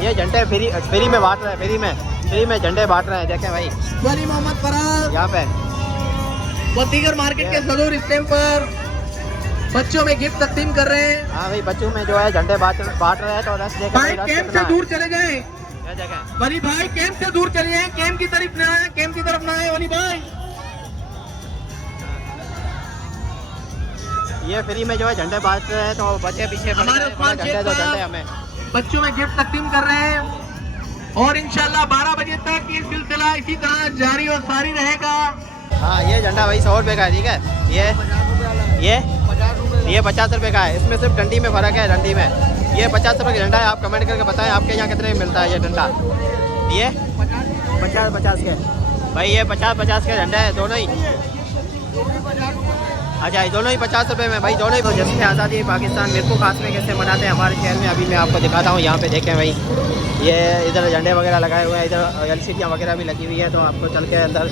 ये झंडे फ्री में बांट रहे हैं, फ्री में झंडे बांट रहे हैं। देखें भाई वली मोहम्मद फराज यहाँ पे बत्तीगर मार्केट के सदूर स्टैंड पर बच्चों में गिफ्ट तकसीम कर रहे हैं। हाँ भाई बच्चों में जो है झंडे बांट रहे हैं। तो रस देखें भाई रस कैंप कितना से दूर चले जाएं। है। देखें वली भाई कैंप से दूर चले जाएं, कैंप की तरफ ना आए, कैंप की तरफ ना आए वली भाई। ये फ्री में जो है झंडे बांट रहे हैं। तो बच्चे पीछे हमारे उस्मान झंडे शेख दो साहब झंडे हमें। बच्चों में गिफ्ट तकसीम कर रहे हैं और इंशाल्लाह 12 बजे तक ये सिलसिला इसी तरह जारी और सारी रहेगा। हाँ ये झंडा भाई 100 रुपये का है। ठीक है ये 50 रुपये का है। इसमें सिर्फ डंडी में फ़र्क है। डंडी में ये 50 रुपये का झंडा है। आप कमेंट करके बताएं आपके यहाँ कितने में मिलता है ये डंडा। ये 50 के भाई, ये 50 के झंडे हैं दोनों ही। अच्छा ये दोनों ही 50 रुपये में भाई, दोनों ही। जैसे आज़ादी पाकिस्तान मिरपुर खास में कैसे मनाते हैं हमारे शहर में, अभी मैं आपको दिखाता हूँ। यहाँ पे देखें भाई, ये इधर झंडे वगैरह लगाए हुए हैं, इधर एलसीडियाँ वगैरह भी लगी हुई है। तो आपको चल के अंदर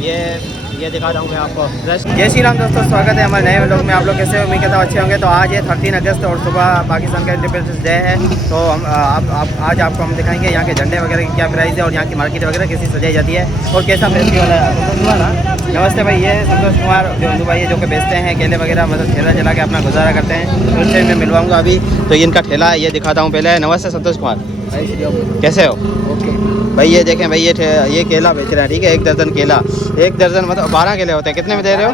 ये दिखाता हूँ मैं आपको। जय श्री राम दोस्तों, स्वागत है हमारे नए व्लॉग में। आप लोग कैसे उम्मीद करता हूँ अच्छे होंगे। तो आज है 13 अगस्त और सुबह पाकिस्तान का इंडिपेंडेंस डे है। तो हम आज आपको हम दिखाएंगे यहाँ के झंडे वगैरह की क्या प्राइस है और यहाँ की मार्केट वगैरह कैसी सजाई जाती है और कैसा फेस्टिवल है। नमस्ते भाई, ये संतोष कुमार जो हिंदू भाई है जो कि बेचते हैं केले वगैरह, मतलब ठेला चला के अपना गुजारा करते हैं। तो उससे मैं मिलवाऊँगा अभी। तो ये इनका ठेला है, ये दिखाता हूँ पहले। नमस्ते संतोष कुमार, कैसे हो? ओके भाई ये देखें भाई, ये केला बेच रहे हैं। ठीक है, 1 दर्जन केला, 1 दर्जन मतलब 12 केले होते हैं। कितने में दे रहे हो?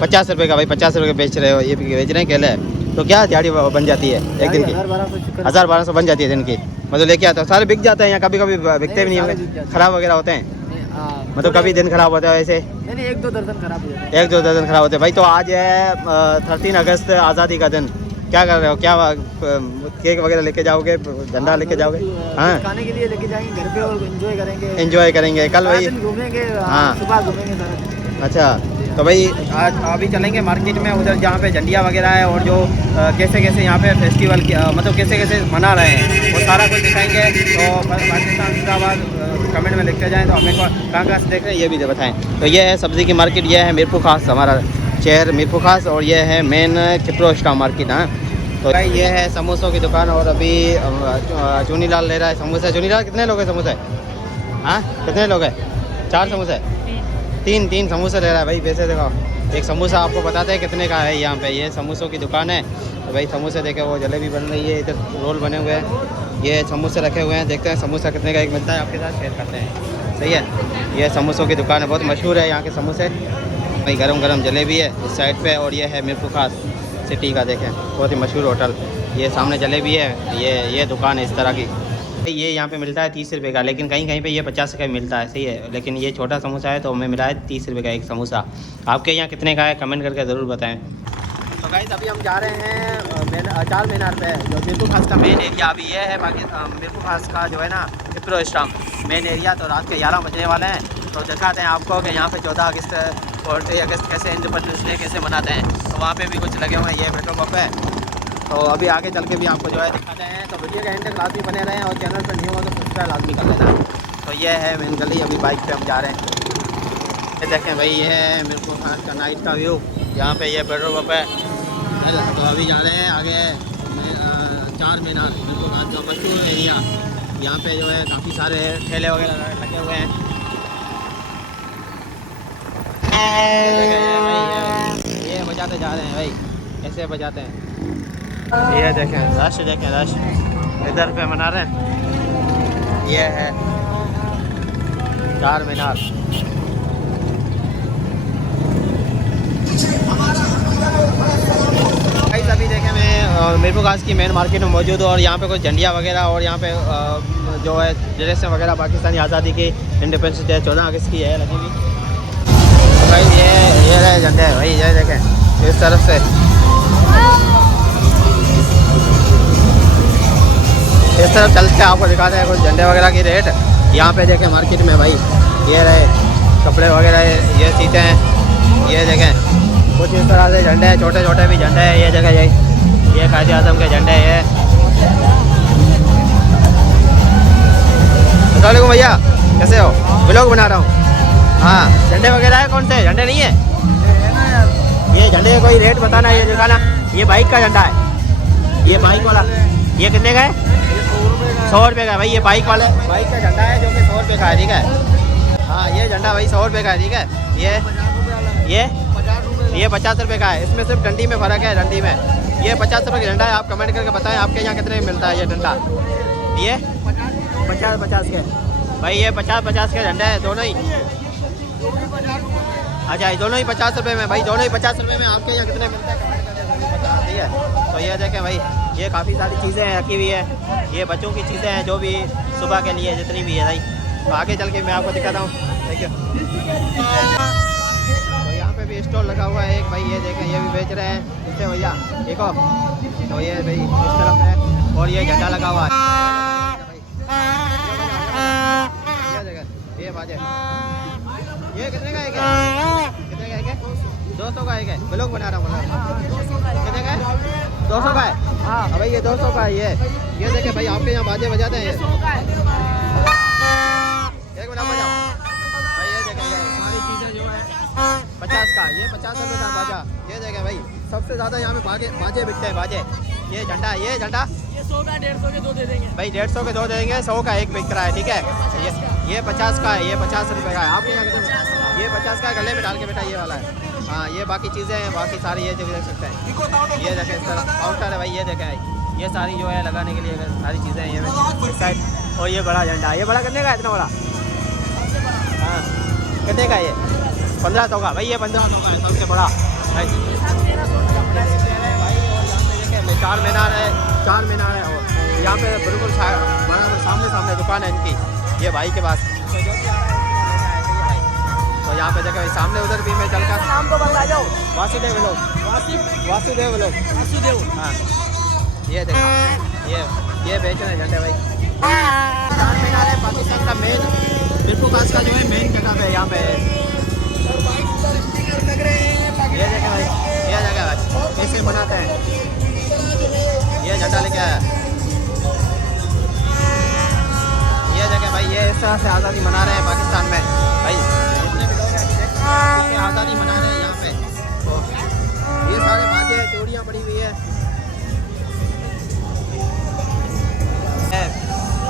50 रुपये का भाई, 50 रुपये बेच रहे हो। ये बेच रहे हैं केले। तो क्या दिहाड़ी बन जाती है एक दिन की? 1000-1200 बन जाती है दिन की। मतलब लेके आते हो सारे, बिक जाते हैं या कभी कभी बिकते भी नहीं होंगे, ख़राब वगैरह होते हैं? मतलब कभी दिन ख़राब होता है वैसे? 1-2 दर्जन खराब हो जाते हैं। 1-2 दर्जन ख़राब होते हैं भाई। तो आज है 13 अगस्त आज़ादी का दिन। क्या कर रहे हो? क्या केक वगैरह लेके जाओगे, झंडा लेके जाओगे? हाँ, खाने के लिए लेके जाएंगे घर पे और एंजॉय करेंगे कल भाई। घूमेंगे। हाँ सुबह घूमेंगे सारा। अच्छा तो भाई आज अभी चलेंगे मार्केट में, उधर जहाँ पे झंडियाँ वगैरह है और जो कैसे कैसे यहाँ पे फेस्टिवल मतलब कैसे कैसे मना रहे हैं वो सारा कुछ दिखाएंगे। तो पाकिस्तान जिंदाबाद कमेंट में लिखते जाएँ। तो हमें कहाँ कहाँ से देख रहे हैं ये भी बताएँ। तो ये है सब्ज़ी की मार्केट, ये है मिरपुर खास, हमारा शहर मिरपुर खास, और ये है मेन किप्रो स्टाम मार्केट। हाँ तो भाई ये है समोसों की दुकान और अभी चुनीलाल ले रहा है समोसा। चुनीलाल कितने लोग हैं समोसे? हाँ कितने लोग हैं? 4 समोसे? 3 समोसे ले रहा है भाई। पैसे देखो, एक समोसा आपको बताते हैं कितने का है। यहाँ पे ये समोसों की दुकान है। तो भाई समोसे देखे, वो जलेबी बन रही है, इधर रोल बने हुए हैं, ये समोसे रखे हुए हैं। देखते हैं समोसा कितने का एक मिलता है, आपके साथ शेयर करते हैं। सही है, ये समोसों की दुकान है, बहुत मशहूर है यहाँ के समोसे भाई। गरम जलेबी है इस साइड पे और ये है मिरपुर खास सिटी का, देखें बहुत ही मशहूर होटल। ये सामने जलेबी है, ये दुकान है इस तरह की। ये यहाँ पे मिलता है 30 रुपये का, लेकिन कहीं कहीं पे ये 50 का मिलता है। सही है, लेकिन ये छोटा समोसा है तो हमें मिला है 30 रुपये का एक समोसा। आपके यहाँ कितने का है कमेंट करके ज़रूर बताएं। तो गाइस अभी हम जा रहे हैं चार मीनार पे, जो मिरपुर खास का मेन एरिया अभी ये है। बाकी मिरपुर खास का जो है ना किप्रो स्टाम मेन एरिया। तो रात के 11 बजने वाले हैं। तो दिखाते हैं आपको कि यहाँ पे 14 अगस्त और 13 अगस्त कैसे इंडिपेंडेंस डे कैसे मनाते हैं। तो वहाँ पे भी कुछ लगे हुए हैं, ये पेट्रोल पंप है। तो अभी आगे चल के भी आपको जो है दिखाते हैं। तो वीडियो का एंड तक लाजमी बने रहें और चैनल पर नहीं हो तो सब्सक्राइब लाजमी कर लेना। तो ये है मेन गली, अभी बाइक पे हम जा रहे हैं। ये देखें भाई, ये है मिरपुर खास का नाइट का व्यू। यहाँ पे ये पेट्रोल पंप है। तो अभी जा रहे हैं आगे चार मीनार, मिरपुर खास का मशहूर एरिया। यहाँ पे जो है काफ़ी सारे ठेले वगैरह लगे हुए हैं। ये बजाते जा रहे हैं भाई, ऐसे बजाते हैं। ये देखें रश, रश इधर पे मना रहे हैं। ये है चार मीनार। भाई अभी देखें मैं मिरपुर खास की मेन मार्केट में मौजूद हूँ और यहाँ पे कुछ झंडियाँ वगैरह और यहाँ पे जो है ड्रेसें वगैरह पाकिस्तानी आज़ादी की इंडिपेंडेंस डे 14 अगस्त की है लगी हुई। तो भाई ये रहे झंडे भाई, ये देखें इस तरफ से, इस तरफ चल के आपको दिखाते हैं कुछ झंडे वगैरह की रेट। यहाँ पे देखें मार्केट में भाई, ये रहे कपड़े वगैरह, ये सीटें हैं। ये देखें कुछ इस तरह से झंडे हैं, छोटे छोटे भी झंडे हैं। ये जगह ये कायदे आज़म के झंडे हैं। अस्सलाम वालेकुम भैया, कैसे हो? व्लॉग बना रहा हूँ। हाँ झंडे वगैरह है, कौन से झंडे नहीं है? ये झंडे का कोई रेट बताना, ये दिखाना। ये बाइक का झंडा है, ये बाइक वाला। ये कितने का है? रुपये का है भाई। ये बाइक का झंडा है जो कि 100 रुपये का है, ठीक है। हाँ ये झंडा भाई 100 रुपये का है, ठीक है। ये 50 रुपये का है। इसमें सिर्फ डंडी में फ़र्क है, डंडी में। ये 50 रुपये का झंडा है। आप कमेंट करके बताएं आपके यहाँ कितने में मिलता है ये डंडा। ये 50 के भाई, ये 50 के झंडा है दोनों ही। अच्छा ये दोनों ही 50 रुपये में भाई, दोनों ही 50 रुपये में। आपके यहाँ कितने मिलता है कमेंट करके बता दीजिए। तो ये देखें भाई, ये काफ़ी सारी चीज़ें रखी हुई है। ये बच्चों की चीज़ें हैं जो भी सुबह के लिए जितनी भी है भाई। तो आगे चल के मैं आपको दिखाता हूँ, देखिए। तो यहाँ पे भी स्टॉल लगा हुआ है एक भाई, ये देखें ये भी बेच रहे हैं इससे भैया, देखो। तो ये भाई इस तरफ है और ये झंडा लगा हुआ है। ये देखें ये बाजे, ये कितने का एक है? कितने का एक है? 200 का एक है। ब्लॉग बना रहा हूँ मतलब। कितने का है? 200 का है। हाँ भाई ये 200 का है। ये देखें भाई, आपके यहाँ बाजे बजाते हैं। एक मिनट बजाओ भाई। ये देखें ये सारी चीज़ें जो है 50 का, ये 50 रुपये का बाजा। ये देखें भाई, सबसे ज़्यादा यहाँ पे बाजे बिकते हैं, बाजे। ये झंडा ये 100 का 150 के 2 दे देंगे भाई। 150 के 2 दे देंगे, 100 का एक बिक रहा है, ठीक है। ये 50 का है, ये 50 रुपये का है। आपके यहाँ कितने? ये 50 का गले में डाल के बेटा, ये वाला है। हाँ ये बाकी चीज़ें हैं, बाकी सारी ये देख सकते हैं। ये देखें इस तरह काउंटर है भाई, ये देखें ये सारी जो है लगाने के लिए सारी चीज़ें हैं ये इस साइड। और ये बड़ा झंडा, ये बड़ा कितने का है? इतना बड़ा? हाँ कितने का ये? 1500 का भाई। ये 1500 का है सबसे बड़ा भाई। चार मीनार है, चार मीनार है। और यहाँ पे बिल्कुल सामने दुकान है इनकी, ये भाई के पास। तो यहाँ पे देखें सामने, उधर भी मैं चलकर नाम तो बता जाओ। वासुदेव लोग, वासुदेव लोग, वासुदेव। हाँ ये देखो ये बेच रहे हैं झंडे भाई। चार मीनार है पाकिस्तान का मेन, मिरपुर खास का जो है मेन जगह पे यहाँ पे। ये देखें भाई, ये जगह भाई कैसे बनाते हैं। ये झंडा लेके आया। ये जगह भाई, ये इस तरह से आज़ादी मना रहे हैं पाकिस्तान में भाई। जितने भी लोग हैं आज़ादी मना रहे हैं यहाँ पे। तो ये सारे बाजे चूड़ियाँ पड़ी हुई है।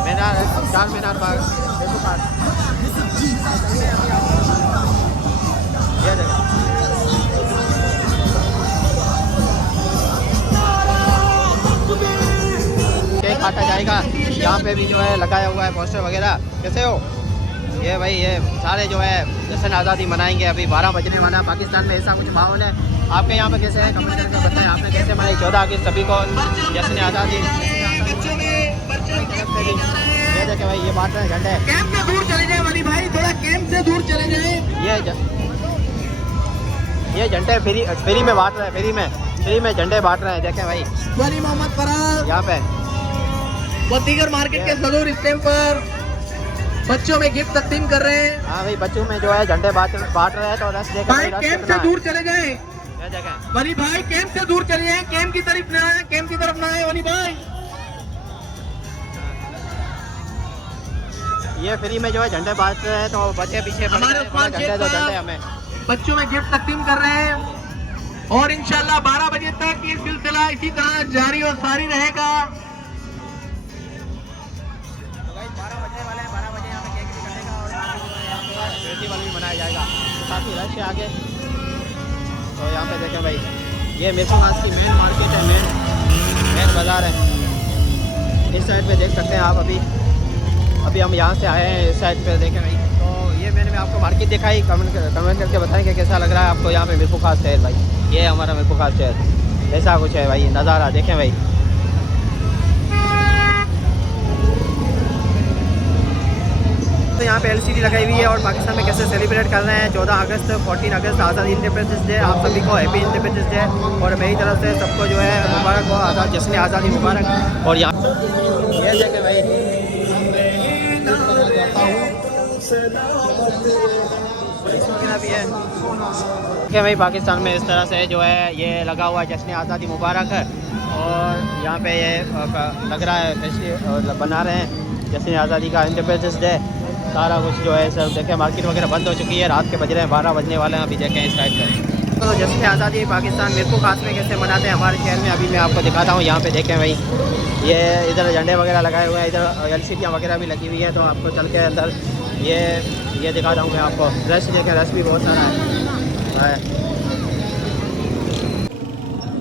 मीनार, चार मीनार बाग, ये जगह केक काटा जाएगा। यहाँ पे भी जो है लगाया हुआ है पोस्टर वगैरह। कैसे हो? ये भाई ये सारे जो है जश्न आज़ादी मनाएंगे। अभी 12 बजने वाला है। पाकिस्तान में ऐसा कुछ माहौल है। आपके यहाँ पे कैसे है कमेंट करके बताएं, आपने कैसे मनाई 14 अगस्त सभी को जश्न आज़ादी। ये देखे भाई, ये बांट रहे हैं झंडे। कैंप से दूर चले जाए वाली भाई, थोड़ा कैंप से दूर चले जाए। ये झंडे फ्री में बांट रहे हैं, फ्री में झंडे बांट रहे हैं। देखें भाई वली मोहम्मद फराज यहाँ पे दीगर मार्केट के सदूर स्टैंड पर बच्चों में गिफ्ट तकसीम कर रहे हैं। हाँ भाई बच्चों में जो है झंडे बांट रहे हैं। तो रस देखें भाई, कैंप से दूर चले जाए वली भाई, कैंप से दूर चले जाए। कैंप की तरफ ना आए, कैंप की तरफ ना आए वली भाई। ये फ्री में जो है झंडे बांट रहे हैं। तो बच्चे पीछे हमारे झंडे हमें बच्चों में गिफ्ट तकसीम कर रहे हैं। और इंशाल्लाह 12 बजे तक ये सिलसिला इसी तरह जारी और सारी रहेगा। 12 बजने वाले हैं, 12 बजे यहाँ पे केक भी कटेगा और फेस्टिवल भी मनाया जाएगा। तो काफ़ी रश है आगे। तो यहाँ पे देखें भाई, ये मिरपुर खास की मेन मार्केट है, मेन बाज़ार है। इस साइड पे देख सकते हैं आप। अभी हम यहाँ से आए हैं इस साइड पे, देखें भाई। तो ये मैंने आपको मार्केट दिखाई। कमेंट करके बताएं कि कैसा लग रहा है आपको यहाँ पे मिरपुर खास शहर भाई। ये हमारा मिरपुर खास शहर ऐसा कुछ है भाई, नज़ारा देखें भाई। तो यहाँ पे LCD लगाई हुई है और पाकिस्तान में कैसे सेलिब्रेट कर रहे हैं 14 अगस्त, 14 अगस्त आज़ादी इंडिपेंडेंस डे। आप सभी को हैप्पी इंडिपेंडेंस डे। और मेरी तरफ से सबको जो है मुबारक हो, आज़ाद जश्न आज़ादी मुबारक। और यहाँ ये देखें भाई, पुलिस वगैरह भी है। क्या भाई पाकिस्तान में इस तरह से जो है ये लगा हुआ है जश्न आज़ादी मुबारक है। और यहाँ पे ये लग रहा है फेस्टिवल बना रहे हैं जश्न आज़ादी का, इंडिपेंडेंस डे। सारा कुछ जो है सब देखें, मार्केट वगैरह बंद हो चुकी है। रात के बज रहे हैं 12 बजने वाले हैं। अभी देखें इस साइड पर तो जश्न आज़ादी पाकिस्तान मिरपुर खास में कैसे मनाते हैं हमारे शहर में। अभी मैं आपको दिखाता हूँ। यहाँ पे देखें भाई, ये इधर झंडे वगैरह लगाए हुए हैं, इधर एलसीडियाँ वगैरह भी लगी हुई है। तो आपको चल के अंदर ये दिखाता हूँ मैं आपको। रश देखें, रश भी बहुत सारा है।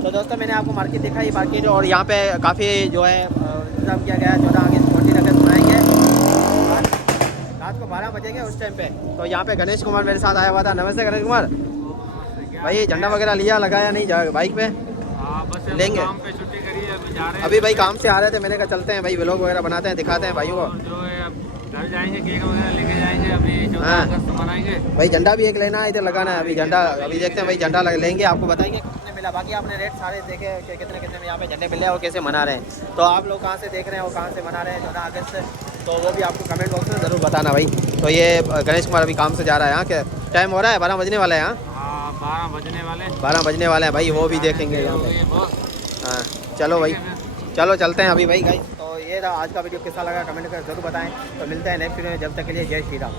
तो दोस्तों मैंने आपको मार्केट दिखाई, मार्केट, और यहाँ पे काफ़ी जो है इंतजाम किया गया है। 14 अगस्त 20 अगस्त मनाएंगे रात को 12 बजेंगे उस टाइम पे। तो यहाँ पे गणेश कुमार मेरे साथ आया हुआ था। नमस्ते गणेश कुमार भाई, झंडा वगैरह लिया, लगाया नहीं बाइक पे? बस लेंगे काम पे छुट्टी करी है, अभी जा रहे हैं। अभी भाई काम से आ रहे थे, मैंने कहा चलते हैं भाई, व्लॉग वगैरह बनाते हैं, दिखाते हैं भाइयों को। जो है अब घर जाएंगे, केक वगैरह लेके जाएंगे। अभी 14 हाँ। अगस्त मनाएंगे। भाई झंडा भी एक लेना है, इधर लगाना है। अभी झंडा अभी देखते हैं भाई, झंडा लेंगे, आपको बताएंगे कितने मिला। बाकी आपने रेट सारे देखे कि कितने कितने में यहाँ पे झंडे मिले हैं और कैसे मना रहे हैं। तो आप लोग कहाँ से देख रहे हैं और कहाँ से मना रहे हैं 14 अगस्त, तो वो भी आपको कमेंट बॉक्स में ज़रूर बताना भाई। तो ये गणेश कुमार अभी काम से जा रहा है। यहाँ के टाइम हो रहा है 12 बजने वाले हैं। हाँ, 12 बजने वाले 12 बजने वाले हैं भाई, वो भी देखेंगे यहाँ पे। ये बहुत हाँ चलो भाई, चलो चलते हैं अभी भाई गाइस। तो ये था आज का वीडियो, कैसा लगा कमेंट कर जरूर बताएं। तो मिलते हैं नेक्स्ट वीडियो में, जब तक के लिए जय श्री राम।